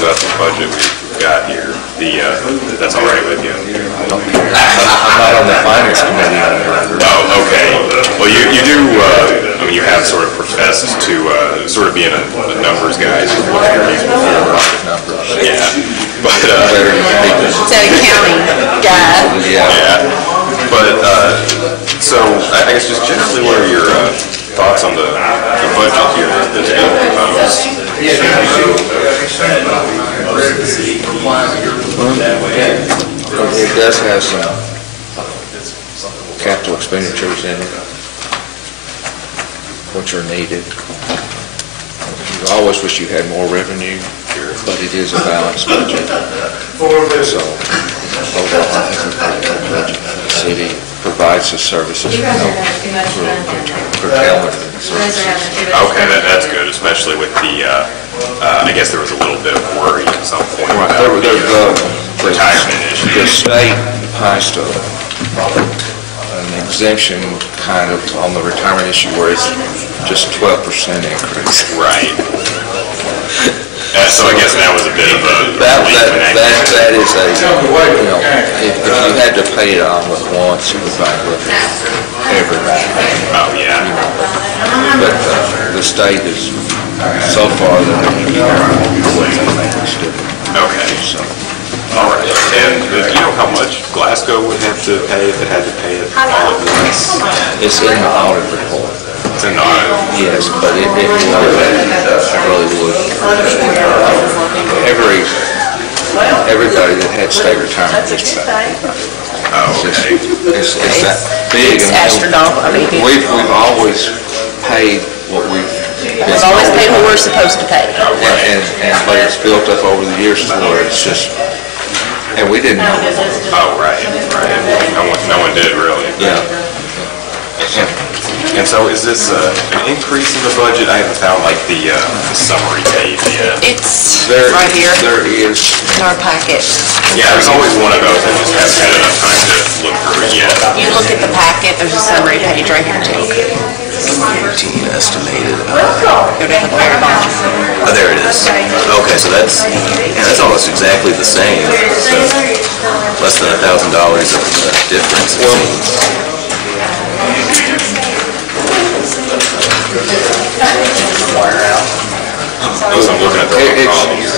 about the budget we've got here. That's all right with you? I'm not on the finance committee. Oh, okay. Well, you do. I mean, you have sort of professed to sort of being a numbers guy. Yeah, but so accounting guy. Yeah. But so I guess just generally, what are your thoughts on the budget here that's being proposed? It does have some capital expenditures in it, which are needed. You always wish you had more revenue, but it is a balanced budget. So overall, I think we're pretty good budget. The city provides the services for curtailment services. Okay, that's good, especially with the. I guess there was a little bit of worry at some point about the retirement issue. The state passed an exemption kind of on the retirement issue where it's just 12% increase. Right. So I guess that was a bit of a that is a, if you had to pay it on with once, you would bankrupt everybody. Oh, yeah. But the state is so far that okay. So. All right. And do you know how much Glasgow would have to pay if it had to pay it all at once? It's in the audit report. It's in the audit? Yes, but it would, I really would. Everybody that had state retirement just paid. Oh, okay. It's that big. It's astronomical. I mean, we've always paid what we've always paid what we're supposed to pay. But it's built up over the years to where it's just, and we didn't know. Oh, right. No one did really. Yeah. And so is this an increase in the budget? I haven't found like the summary page yet. It's There, right here There is. in our packet. Yeah, there's always one of those. I just haven't had enough time to look through it yet. You look at the packet, there's a summary page right here too. 18 estimated. Go down to the very bottom. Oh, there it is. Okay, so that's almost exactly the same. So less than $1,000 of difference. It seems. I'm looking at the columns.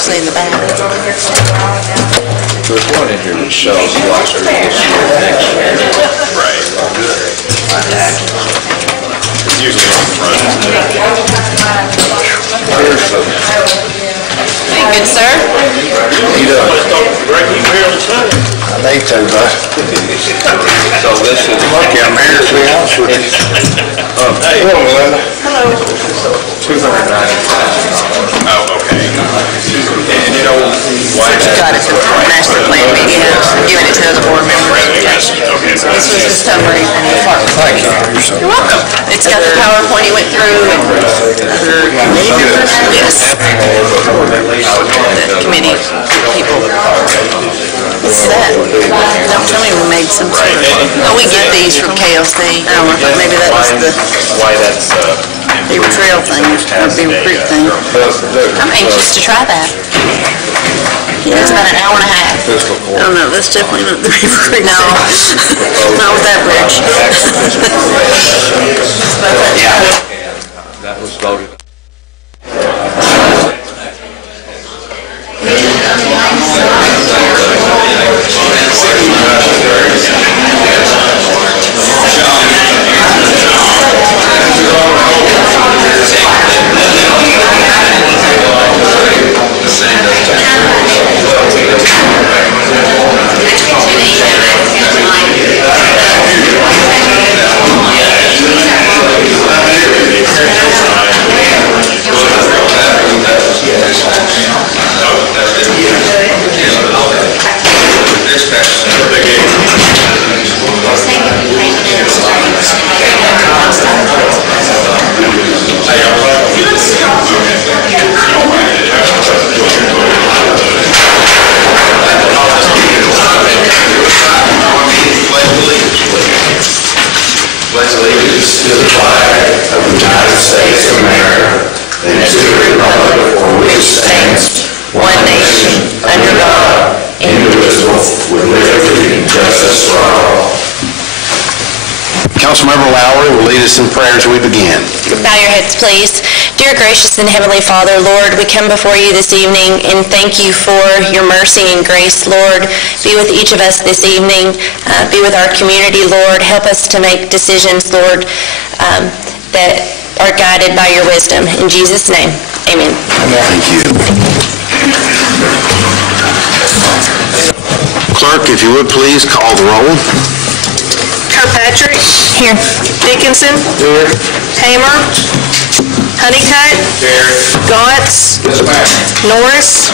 See in the back. There's one in here that shows last year, this year, next year. Right. It's usually on the front. Here's the. Hey, good sir. He does. I need to, but. So this is. Lucky I'm here to be honest with you. Hello, Melinda. Hello. $290,000. Oh, okay. And you know why You got it for the master plan meeting, giving it to other board members. Okay, so This was a summary. Thank you. You're welcome. It's got the PowerPoint you went through and other committee members. Yes. The committee people. What's that? Don't tell me we made some sort of, oh, we get these from KLC. I don't know, I thought maybe that was the why that's Beaver Trail thing, or Beaver Creek thing. I'm anxious to try that. Yeah, it's about an hour and a half. Oh no, that's definitely not the Beaver Creek thing. Not with that bridge. Yeah. That was voted. dispatch center. Councilmember Lowry will lead us in prayer as we begin. Bow your heads, please. Dear gracious and heavenly Father, Lord, we come before you this evening and thank you for your mercy and grace, Lord. Be with each of us this evening. Be with our community, Lord. Help us to make decisions, Lord, that are guided by your wisdom. In Jesus' name, amen. Thank you. Clerk, if you would please call the roll. Kirkpatrick. Here. Dickinson. Here. Hamer. Honeycutt. Here. Gaunts. Yes, ma'am. Norris.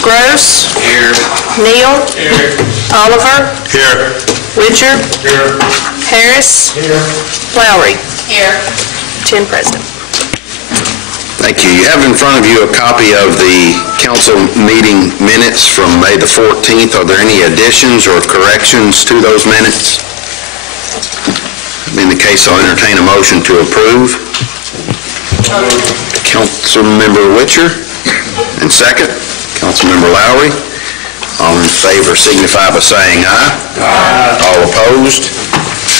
Gross. Here. Neal. Here. Oliver. Here. Witcher. Here. Harris. Here. Lowry. Here. 10 present. Thank you. You have in front of you a copy of the council meeting minutes from May the 14th. Are there any additions or corrections to those minutes? In the case, I'll entertain a motion to approve. Councilmember Witcher, and second, Councilmember Lowry. All in favor signify by saying aye. Aye. All opposed?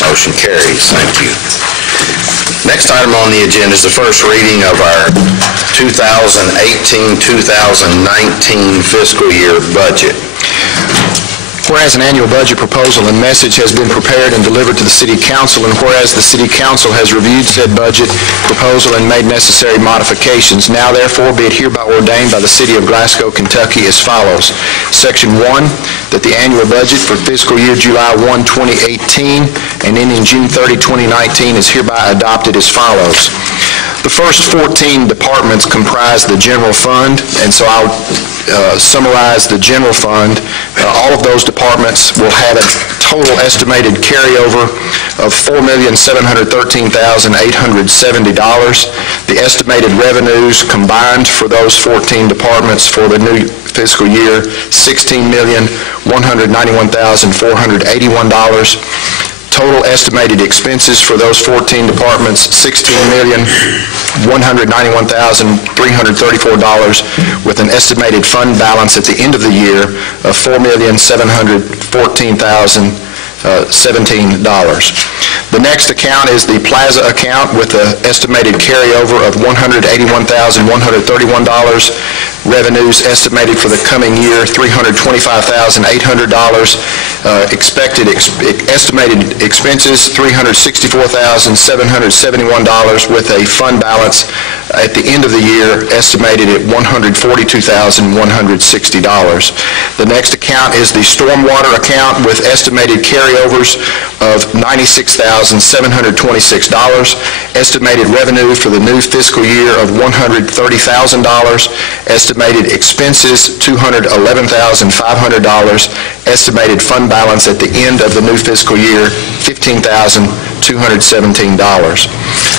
Motion carries. Thank you. Next item on the agenda is the first reading of our 2018-2019 fiscal year budget. Whereas an annual budget proposal and message has been prepared and delivered to the City Council, and whereas the City Council has reviewed said budget proposal and made necessary modifications, now therefore be it hereby ordained by the City of Glasgow, Kentucky as follows. Section 1, that the annual budget for fiscal year July 1, 2018 and ending June 30, 2019 is hereby adopted as follows. The first 14 departments comprise the general fund, and so I'll summarize the general fund. All of those departments will have a total estimated carryover of $4,713,870. The estimated revenues combined for those 14 departments for the new fiscal year, $16,191,481. Total estimated expenses for those 14 departments, $16,191,334, with an estimated fund balance at the end of the year of $4,714,017. The next account is the plaza account with an estimated carryover of $181,131. Revenues estimated for the coming year, $325,800. Estimated expenses, $364,771, with a fund balance at the end of the year estimated at $142,160. The next account is the stormwater account with estimated carryovers of $96,726. Estimated revenue for the new fiscal year of $130,000. Estimated expenses, $211,500. Estimated fund balance at the end of the new fiscal year, $15,217.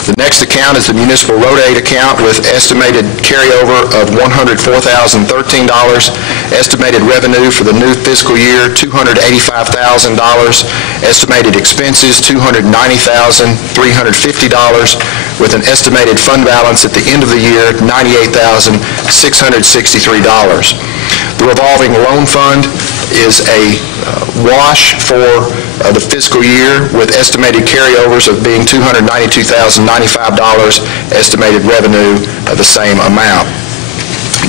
The next account is the municipal road aid account with estimated carryover of $104,013. Estimated revenue for the new fiscal year, $285,000. Estimated expenses, $290,350, with an estimated fund balance at the end of the year, $98,663. The revolving loan fund is a wash for the fiscal year, with estimated carryovers of being $292,095, estimated revenue of the same amount.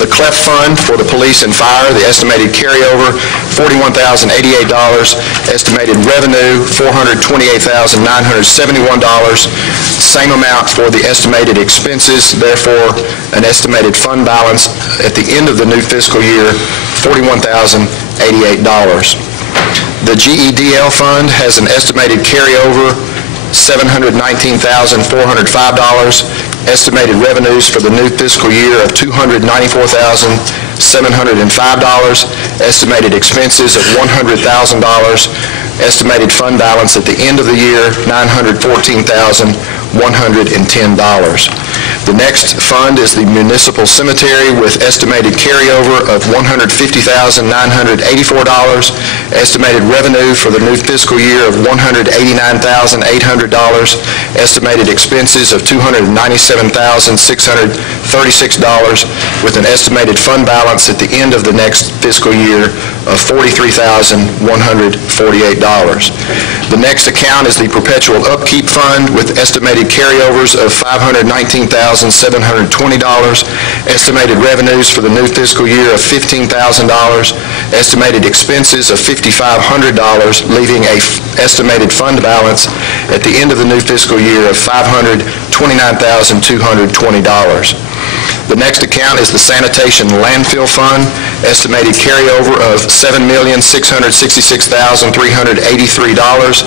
The CLEF fund for the police and fire, the estimated carryover, $41,088, estimated revenue, $428,971, same amount for the estimated expenses, therefore an estimated fund balance at the end of the new fiscal year, $41,088. The GEDL fund has an estimated carryover, $719,405, estimated revenues for the new fiscal year of $294,705, estimated expenses of $100,000, estimated fund balance at the end of the year, $914,110. The next fund is the municipal cemetery with estimated carryover of $150,984, estimated revenue for the new fiscal year of $189,800, estimated expenses of $297,636, with an estimated fund balance at the end of the next fiscal year of $43,148. The next account is the perpetual upkeep fund with estimated carryovers of $519,720, estimated revenues for the new fiscal year of $15,000, estimated expenses of $5,500, leaving a estimated fund balance at the end of the new fiscal year of $529,220. The next account is the sanitation landfill fund, estimated carryover of $7,666,383,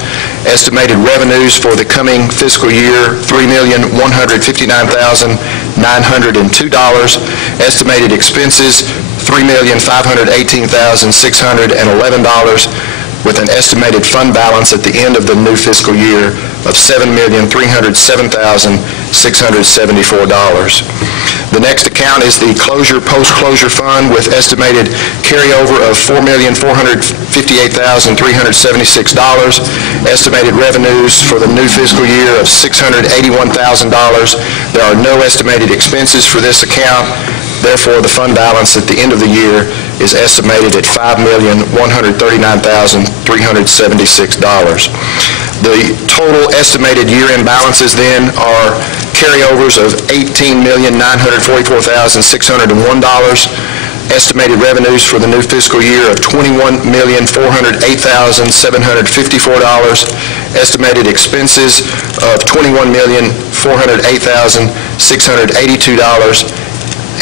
estimated revenues for the coming fiscal year $3,159,902, estimated expenses $3,518,611, with an estimated fund balance at the end of the new fiscal year of $7,307,674. The next account is the post-closure fund with estimated carryover of $4,458,376, estimated revenues for the new fiscal year of $681,000. There are no estimated expenses for this account. Therefore, the fund balance at the end of the year is estimated at $5,139,376. The total estimated year-end balances then are carryovers of $18,944,601, estimated revenues for the new fiscal year of $21,408,754, estimated expenses of $21,408,682,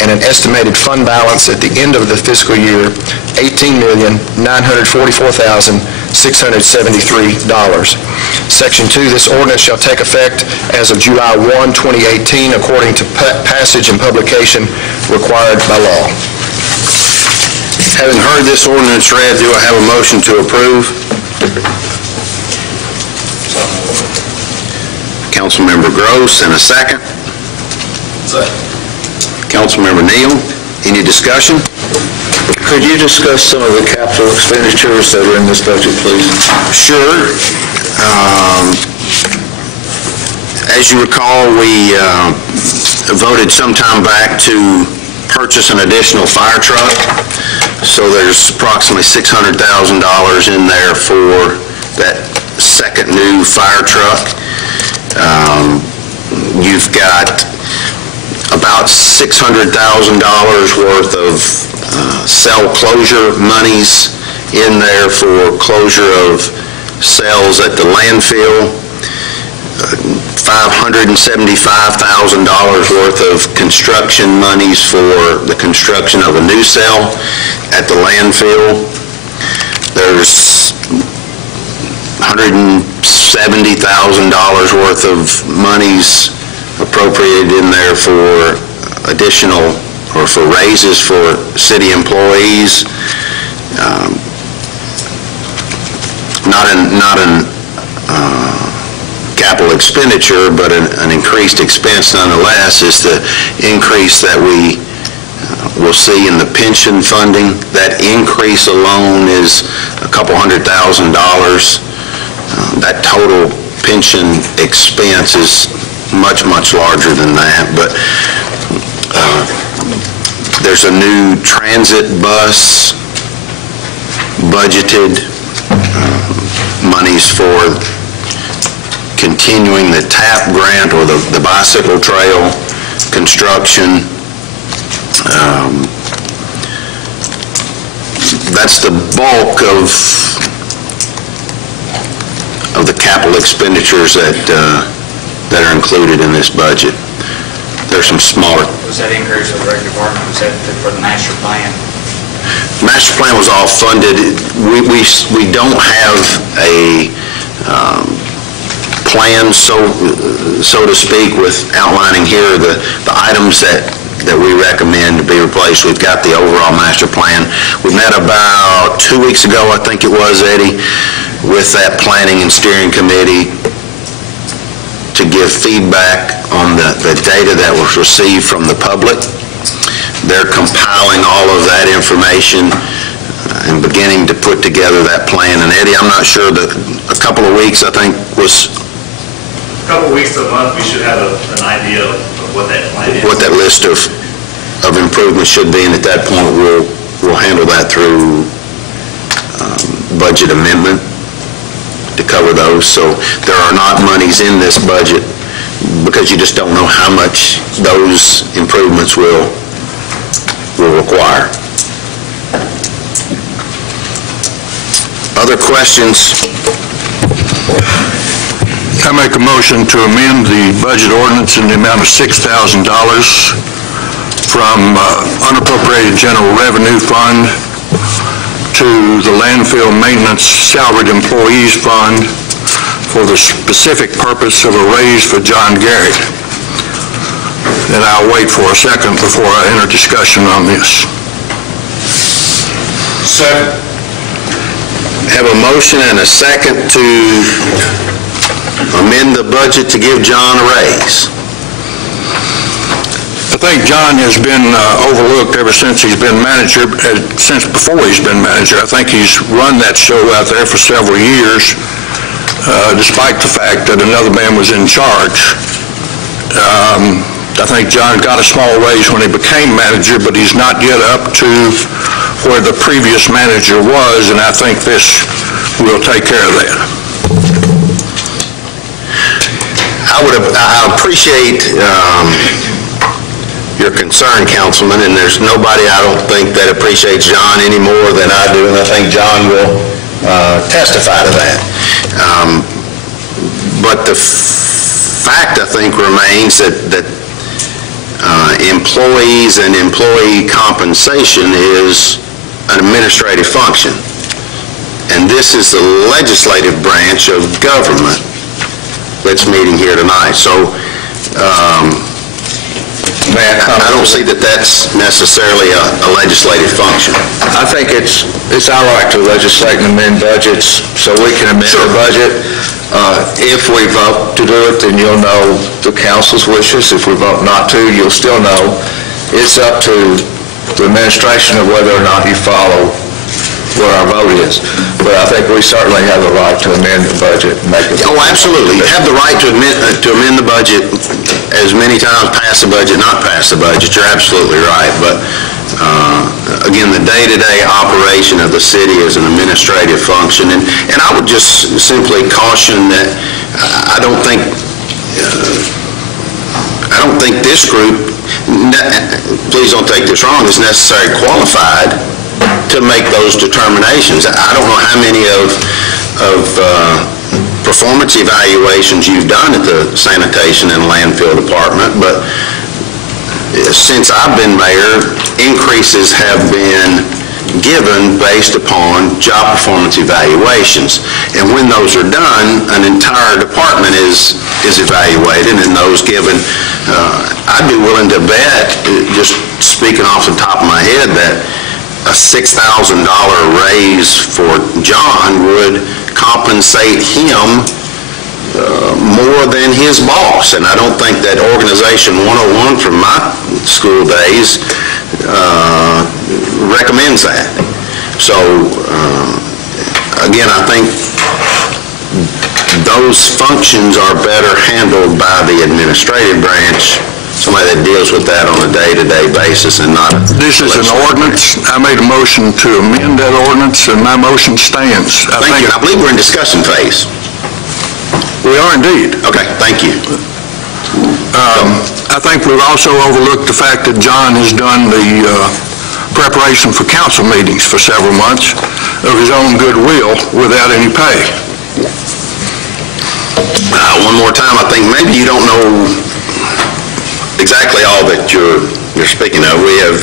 and an estimated fund balance at the end of the fiscal year, $18,944,673. Section 2, this ordinance shall take effect as of July 1, 2018, according to passage and publication required by law. Having heard this ordinance read, do I have a motion to approve? Councilmember Gross, and a second? Councilmember Neal, any discussion? Could you discuss some of the capital expenditures that are in this budget, please? Sure. As you recall, we voted some time back to purchase an additional fire truck. So there's approximately $600,000 in there for that second new fire truck. You've got about $600,000 worth of cell closure monies in there for closure of cells at the landfill, $575,000 worth of construction monies for the construction of a new cell at the landfill. There's $170,000 worth of monies appropriated in there for additional or for raises for city employees. Not an capital expenditure, but an increased expense nonetheless is the increase that we will see in the pension funding. That increase alone is a couple $100,000. That total pension expense is much, much larger than that, but there's a new transit bus budgeted, monies for continuing the TAP grant or the bicycle trail construction. That's the bulk of the capital expenditures that are included in this budget. There's some smaller. Was that increase for the rec department? Was that for the master plan? Master plan was all funded. We don't have a plan, so to speak, with outlining here the items that we recommend to be replaced. We've got the overall master plan. We met about 2 weeks ago, I think it was, Eddie, with that planning and steering committee to give negative feedback on the data that was received from the public. They're compiling all of that information and beginning to put together that plan. And Eddie, I'm not sure that a couple of weeks, I think, was... A couple of weeks to a month, we should have an idea of what that plan is. What that list of improvements should be, and at that point, we'll handle that through budget amendment to cover those. So there are not monies in this budget because you just don't know how much those improvements will require. Other questions? I make a motion to amend the budget ordinance in the amount of $6,000 from unappropriated general revenue fund to the landfill maintenance salaried employees fund for the specific purpose of a raise for John Garrett. And I'll wait for a second before I enter discussion on this. Second. Have a motion and a second to amend the budget to give John a raise. I think John has been overlooked ever since he's been manager, since before he's been manager. I think he's run that show out there for several years, despite the fact that another man was in charge. I think John got a small raise when he became manager, but he's not yet up to where the previous manager was, and I think this will take care of that. I appreciate your concern, Councilman, and there's nobody I don't think that appreciates John any more than I do, and I think John will testify to that. But the fact, I think, remains that employees and employee compensation is an administrative function, and this is the legislative branch of government that's meeting here tonight. So I don't see that that's necessarily a legislative function. I think it's our right to legislate and amend budgets, so we can amend the budget. If we vote to do it, then you'll know the council's wishes. If we vote not to, you'll still know. It's up to the administration of whether or not you follow what our vote is. But I think we certainly have the right to amend the budget and make it. Oh, absolutely. You have the right to amend the budget as many times, pass the budget, not pass the budget. You're absolutely right. But again, the day-to-day operation of the city is an administrative function. And I would just simply caution that I don't think this group, please don't take this wrong, is necessarily qualified to make those determinations. I don't know how many of performance evaluations you've done at the sanitation and landfill department, but since I've been mayor, increases have been given based upon job performance evaluations. And when those are done, an entire department is evaluated, and those given, I'd be willing to bet, just speaking off the top of my head, that a $6,000 raise for John would compensate him more than his boss. And I don't think that Organization 101 from my school days recommends that. So, again, I think those functions are better handled by the administrative branch, somebody that deals with that on a day-to-day basis and not... This is an ordinance. I made a motion to amend that ordinance, and my motion stands. Thank you. I believe we're in discussion phase. We are indeed. Okay, thank you. I think we've also overlooked the fact that John has done the preparation for council meetings for several months of his own goodwill without any pay. One more time, I think maybe you don't know exactly all that you're speaking of. We have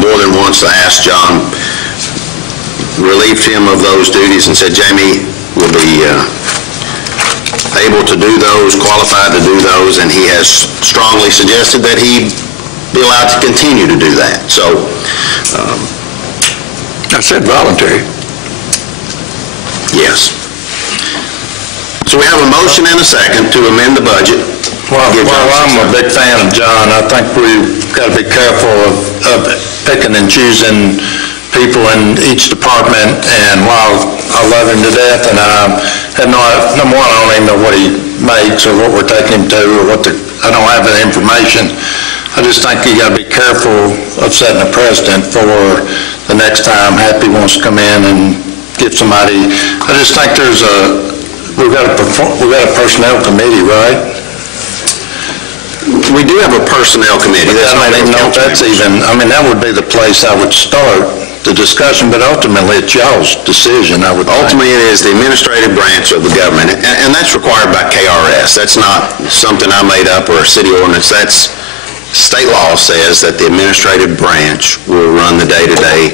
more than once asked John, relieved him of those duties, and said Jamie will be able to do those, qualified to do those, and he has strongly suggested that he be allowed to continue to do that. So, I said voluntary. yes. So we have a motion and a second to amend the budget. Well, I'm a big fan of John. I think we've got to be careful of picking and choosing people in each department, and while I love him to death, and I have number one, I don't even know what he makes or what we're taking him to, or I don't have that information. I just think you got to be careful of setting a precedent for the next time Happy wants to come in and get somebody. I just think we've got a personnel committee, right? We do have a personnel committee. I don't even know if that's even, that would be the place I would start the discussion, but ultimately it's y'all's decision, I would think. Ultimately, it is the administrative branch of the government, and that's required by KRS. That's not something I made up or a city ordinance. That's state law says that the administrative branch will run the day-to-day,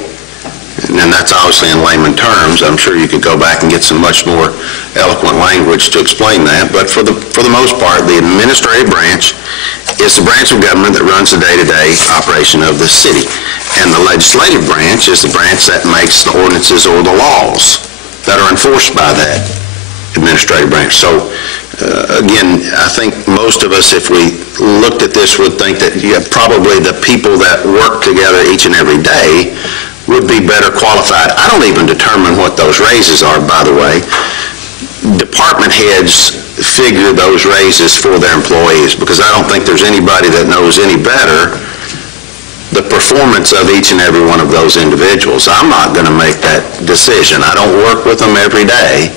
and that's obviously in layman terms. I'm sure you could go back and get some much more eloquent language to explain that, but for the most part, the administrative branch is the branch of government that runs the day-to-day operation of the city. And the legislative branch is the branch that makes the ordinances or the laws that are enforced by that administrative branch. So, again, I think most of us, if we looked at this, would think that probably the people that work together each and every day would be better qualified. I don't even determine what those raises are, by the way. Department heads figure those raises for their employees, because I don't think there's anybody that knows any better the performance of each and every one of those individuals. I'm not going to make that decision. I don't work with them every day.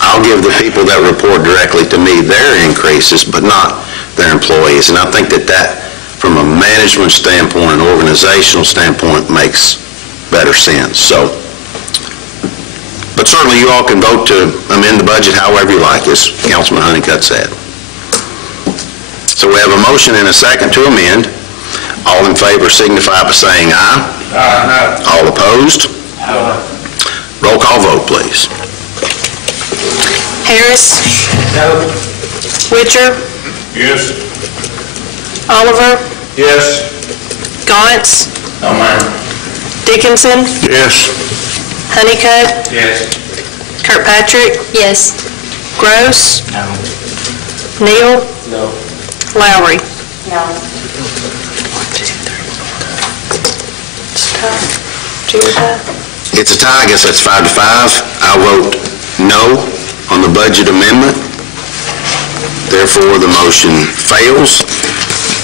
I'll give the people that report directly to me their increases, but not their employees. And I think that from a management standpoint, an organizational standpoint, makes better sense. So, but certainly you all can vote to amend the budget however you like, as Councilman Honeycutt said. So we have a motion and a second to amend. All in favor signify by saying aye. Aye. All opposed? Aye. Roll call vote, please. Harris? No. Witcher? Yes. Oliver? Yes. Gauntz? No, ma'am. Dickinson? Yes. Honeycutt? Yes. Kirkpatrick? Yes. Gross? No. Neal? No. Lowry? No. It's a tie. I guess that's 5-5. I vote no on the budget amendment. Therefore, the motion fails.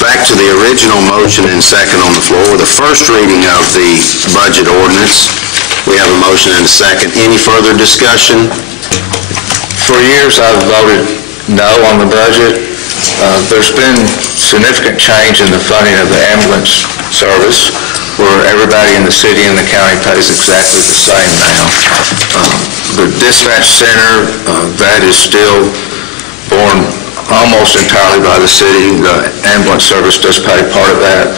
Back to the original motion and second on the floor. The first reading of the budget ordinance. We have a motion and a second. Any further discussion? For years, I've voted no on the budget. There's been significant change in the funding of the ambulance service, where everybody in the city and the county pays exactly the same now. The dispatch center, that is still borne almost entirely by the city. The ambulance service does pay part of that.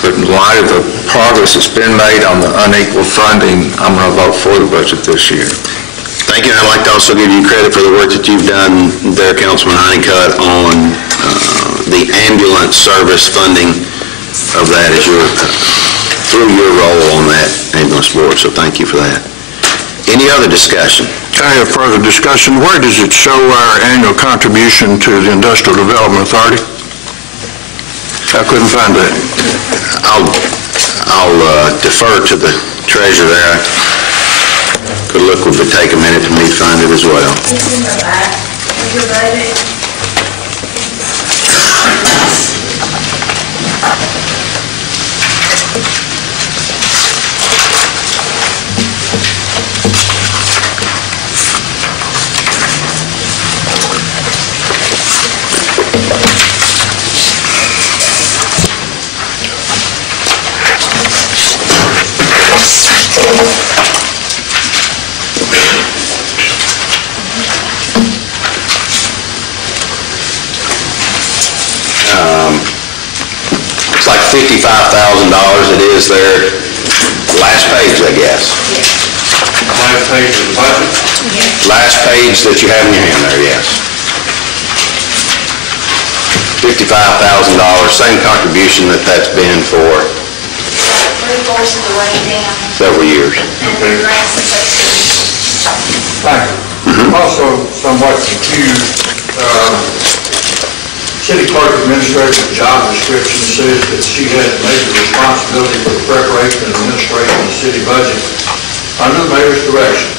But in light of the progress that's been made on the unequal funding, I'm going to vote for the budget this year. Thank you. I'd like to also give you credit for the work that you've done there, Councilman Honeycutt, on the ambulance service funding of that as through your role on that ambulance board, so thank you for that. Any other discussion? I have further discussion. Where does it show our annual contribution to the Industrial Development Authority? I couldn't find that. I'll defer to the treasurer there. Could look, would take a minute for me to find it as well. Looks like $55,000 it is there. Last page, I guess. Last page of the budget? Last page that you have in your hand there, yes. $55,000, same contribution that's been for Three-fourths of the way down. several years. And the grass is up to. Thank you. I'm also somewhat confused. City clerk administrator's job description says that she has major responsibility for the preparation and administration of the city budget under the mayor's direction.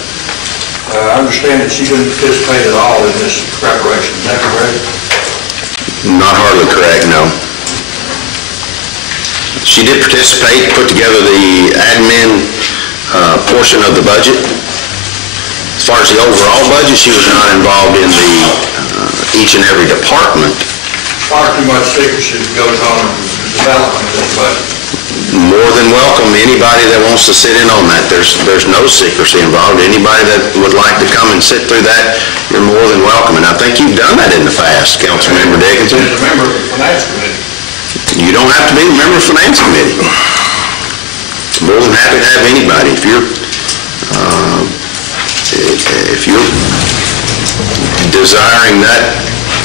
I understand that she didn't participate at all in this preparation. Is that correct? Not hardly correct, no. She did participate, put together the admin portion of the budget. As far as the overall budget, she was not involved in the each and every department. Far too much secrecy goes on in the development of this budget. More than welcome anybody that wants to sit in on that. There's no secrecy involved. Anybody that would like to come and sit through that, you're more than welcome. And I think you've done that in the past, Councilmember Dickinson. As a member of the Finance Committee. You don't have to be a member of the Finance Committee. More than happy to have anybody. If you're desiring that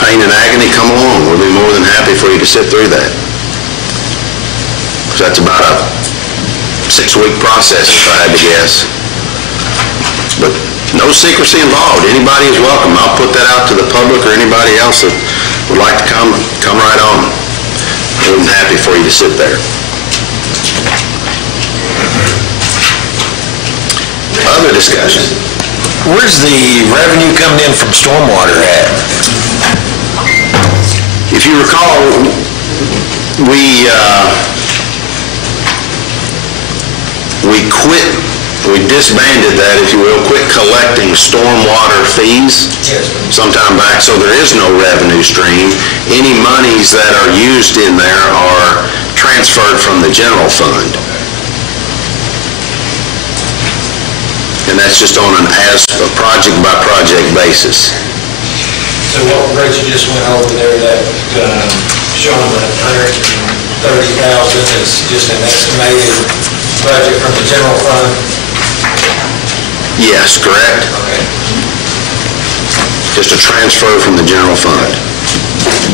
pain and agony, come along. We'll be more than happy for you to sit through that. So that's about a 6-week process, if I had to guess. But no secrecy involved. Anybody is welcome. I'll put that out to the public or anybody else that would like to come right on. More than happy for you to sit there. Other discussion? Where's the revenue coming in from stormwater at? If you recall, we disbanded that, if you will, quit collecting stormwater fees sometime back, so there is no revenue stream. Any monies that are used in there are transferred from the general fund. And that's just on a project-by-project basis. So what Rachel just went over there, that showing that 130,000 is just an estimated budget from the general fund? Yes, correct. Okay. Just a transfer from the general fund.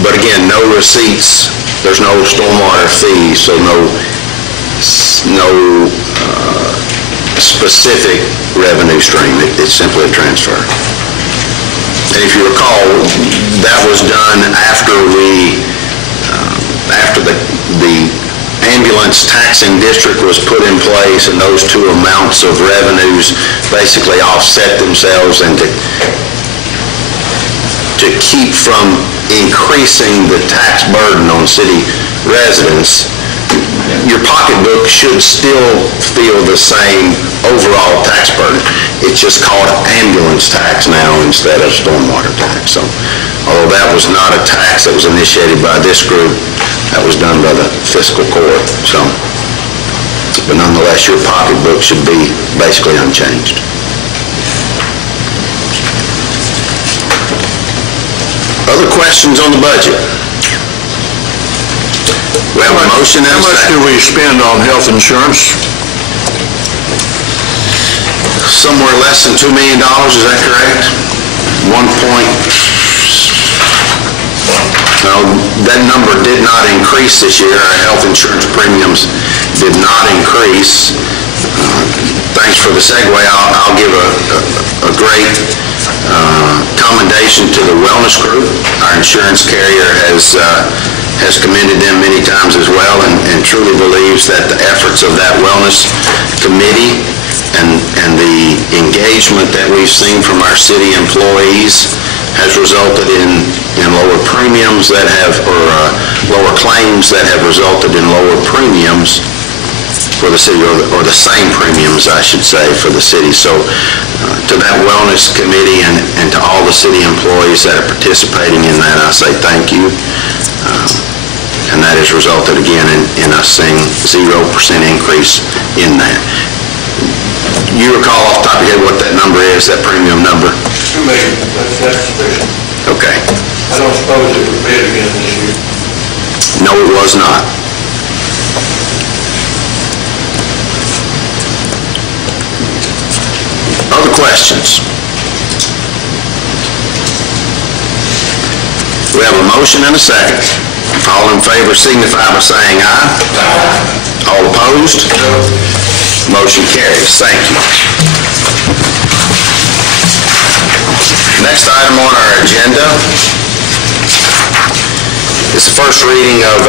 But again, no receipts, there's no stormwater fees, so no specific revenue stream. It's simply a transfer. And if you recall, that was done after the ambulance taxing district was put in place, and those two amounts of revenues basically offset themselves, and to keep from increasing the tax burden on city residents, your pocketbook should still feel the same overall tax burden. It's just called ambulance tax now instead of stormwater tax. So, although that was not a tax that was initiated by this group, that was done by the fiscal court. So, but nonetheless, your pocketbook should be basically unchanged. Other questions on the budget? We have a motion and a second. How much do we spend on health insurance? Somewhere less than $2 million, is that correct? No, that number did not increase this year. Our health insurance premiums did not increase. Thanks for the segue. I'll give a great commendation to the wellness group. Our insurance carrier has commended them many times as well, and truly believes that the efforts of that wellness committee and the engagement that we've seen from our city employees has resulted in lower premiums that have, or lower claims that have resulted in lower premiums for the city, or the same premiums, I should say, for the city. So to that wellness committee and to all the city employees that are participating in that, I say thank you. And that has resulted again in us seeing 0% increase in that. You recall off the top of your head what that number is, that premium number? $2 million, that's sufficient. Okay. I don't suppose it was bid again this year. No, it was not. Other questions? We have a motion and a second. All in favor signify by saying aye. Aye. All opposed? No. Motion carries. Thank you. Next item on our agenda is the first reading of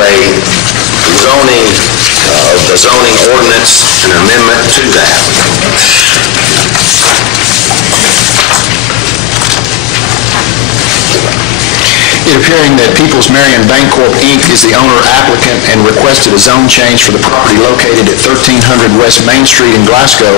the zoning ordinance and amendment to that. It appearing that People's Marion Bancorp, Inc. is the owner applicant and requested a zone change for the property located at 1300 West Main Street in Glasgow,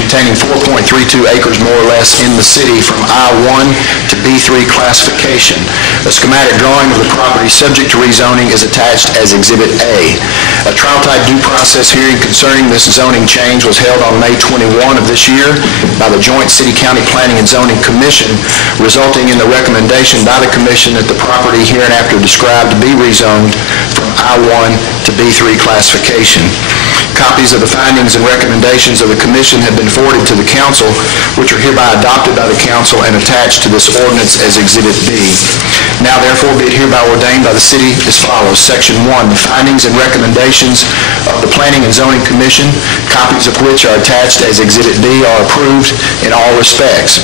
containing 4.32 acres more or less in the city from I-1 to B3 classification. A schematic drawing of the property subject to rezoning is attached as Exhibit A. A trial-type due process hearing concerning this zoning change was held on May 21 of this year by the Joint City-County Planning and Zoning Commission, resulting in the recommendation by the Commission that the property hereinafter described be rezoned from I-1 to B3 classification. Copies of the findings and recommendations of the Commission have been forwarded to the Council, which are hereby adopted by the Council and attached to this ordinance as Exhibit B. Now therefore be it hereby ordained by the City as follows. Section 1, the findings and recommendations of the Planning and Zoning Commission, copies of which are attached as Exhibit B, are approved in all respects.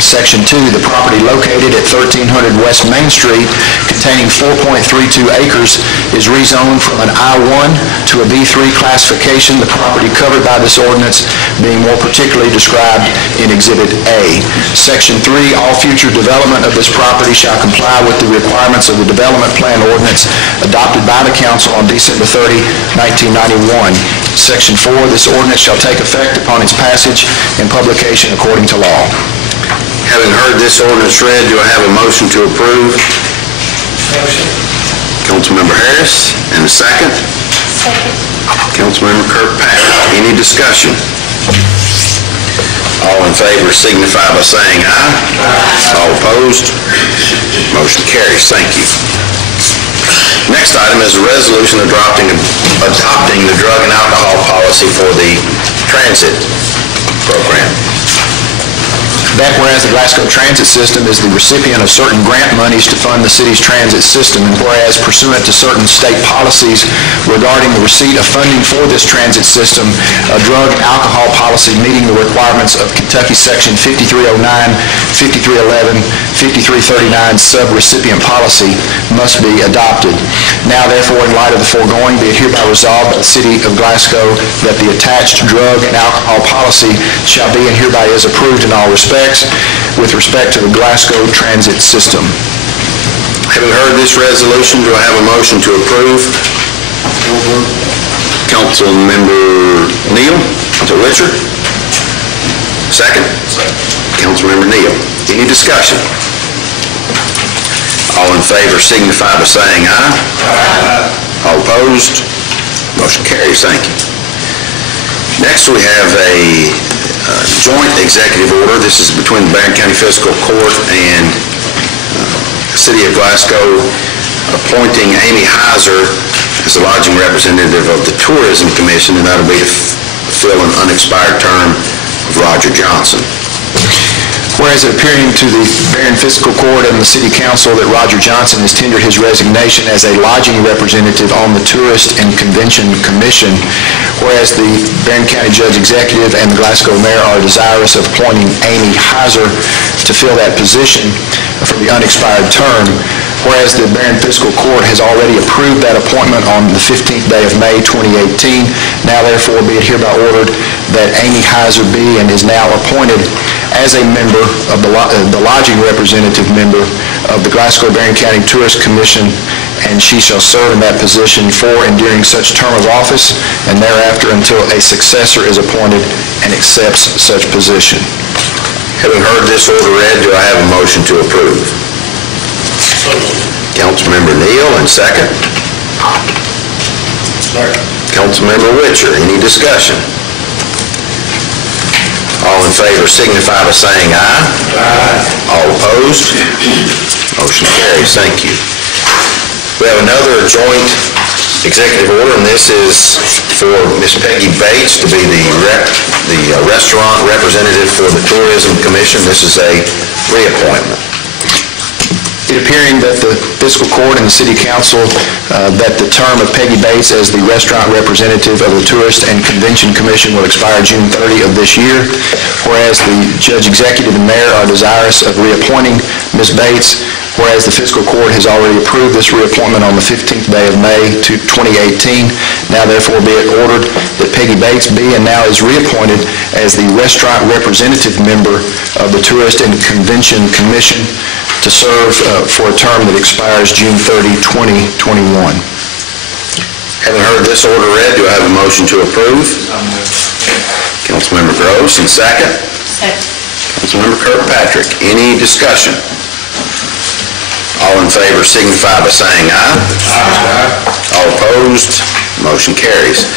Section 2, the property located at 1300 West Main Street, containing 4.32 acres, is rezoned from an I-1 to a B3 classification, the property covered by this ordinance being more particularly described in Exhibit A. Section 3, all future development of this property shall comply with the requirements of the Development Plan Ordinance adopted by the Council on December 30, 1991. Section 4, this ordinance shall take effect upon its passage and publication according to law. Having heard this ordinance read, do I have a motion to approve? Motion. Councilmember Harris, and a second? Second. Councilmember Kirkpatrick. Any discussion? All in favor signify by saying aye. Aye. All opposed? Motion carries. Thank you. Next item is a resolution adopting the drug and alcohol policy for the transit program. That whereas the Glasgow Transit System is the recipient of certain grant monies to fund the city's transit system, and whereas pursuant to certain state policies regarding the receipt of funding for this transit system, a drug and alcohol policy meeting the requirements of Kentucky Section 5309, 5311, 5339 sub-recipient policy must be adopted. Now therefore, in light of the foregoing, be it hereby resolved by the City of Glasgow that the attached drug and alcohol policy shall be and hereby is approved in all respects with respect to the Glasgow transit system. Having heard this resolution, do I have a motion to approve? Councilmember Neal, Councilor Richard. Second? Councilmember Neal. Any discussion? All in favor signify by saying aye. Aye. All opposed? Motion carries. Thank you. Next, we have a joint executive order. This is between the Barron County Fiscal Court and City of Glasgow, appointing Amy Heiser as the lodging representative of the Tourism Commission, and that'll be to fill an unexpired term of Roger Johnson. Whereas it appearing to the Barron Fiscal Court and the City Council that Roger Johnson has tendered his resignation as a lodging representative on the Tourist and Convention Commission, whereas the Barron County Judge Executive and the Glasgow Mayor are desirous of appointing Amy Heiser to fill that position for the unexpired term, whereas the Barron Fiscal Court has already approved that appointment on the 15th day of May 2018, now therefore be it hereby ordered that Amy Heiser be and is now appointed as a member of the lodging representative member of the Glasgow Barron County Tourist Commission, and she shall serve in that position for and during such term of office and thereafter until a successor is appointed and accepts such position. Having heard this order read, do I have a motion to approve? Councilmember Neal, and second? Councilmember Witcher. Any discussion? All in favor signify by saying aye. Aye. All opposed? Motion carries. Thank you. We have another joint executive order, and this is for Ms. Peggy Bates to be the restaurant representative for the Tourism Commission. This is a reappointment. It appearing that the fiscal court and the city council, that the term of Peggy Bates as the restaurant representative of the Tourist and Convention Commission will expire June 30 of this year, whereas the judge executive and mayor are desirous of reappointing Ms. Bates, whereas the fiscal court has already approved this reappointment on the 15th day of May 2018, now therefore be it ordered that Peggy Bates be and now is reappointed as the restaurant representative member of the Tourist and Convention Commission to serve for a term that expires June 30, 2021. Having heard this order read, do I have a motion to approve? Councilmember Gross, and second? Second. Councilmember Kirkpatrick. Any discussion? All in favor signify by saying aye. Aye. All opposed, motion carries.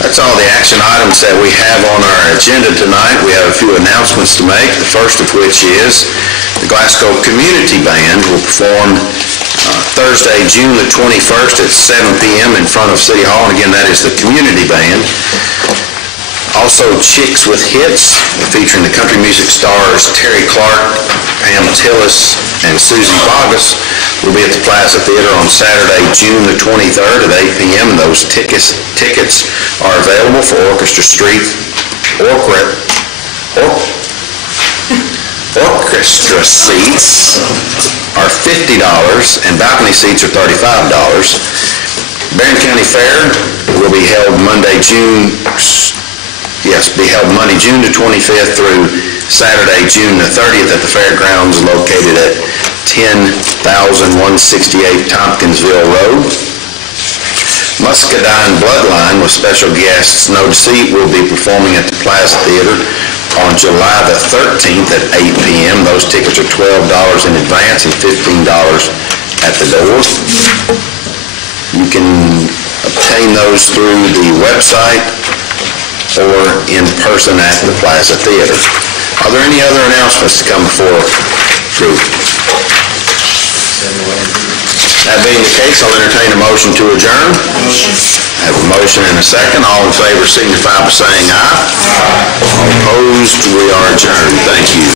That's all the action items that we have on our agenda tonight. We have a few announcements to make, the first of which is the Glasgow Community Band will perform Thursday, June the 21st at 7 p.m. in front of City Hall, and again, that is the Community Band. Also, Chicks with Hits, featuring the country music stars Terry Clark, Pam Tillis, and Susie Bogus, will be at the Plaza Theater on Saturday, June the 23rd at 8 p.m. And those tickets are available for Orchestra seats are $50 and balcony seats are $35. Barron County Fair will be held Monday, June the 25th through Saturday, June the 30th at the fairgrounds located at 10,168 Tompkinsville Road. Muscadine Bloodline with special guests No Deceit will be performing at the Plaza Theater on July the 13th at 8 p.m. Those tickets are $12 in advance and $15 at the door. You can obtain those through the website or in person at the Plaza Theater. Are there any other announcements to come before group? That being the case, I'll entertain a motion to adjourn. I have a motion and a second. All in favor signify by saying aye. Aye. All opposed, we are adjourned. Thank you.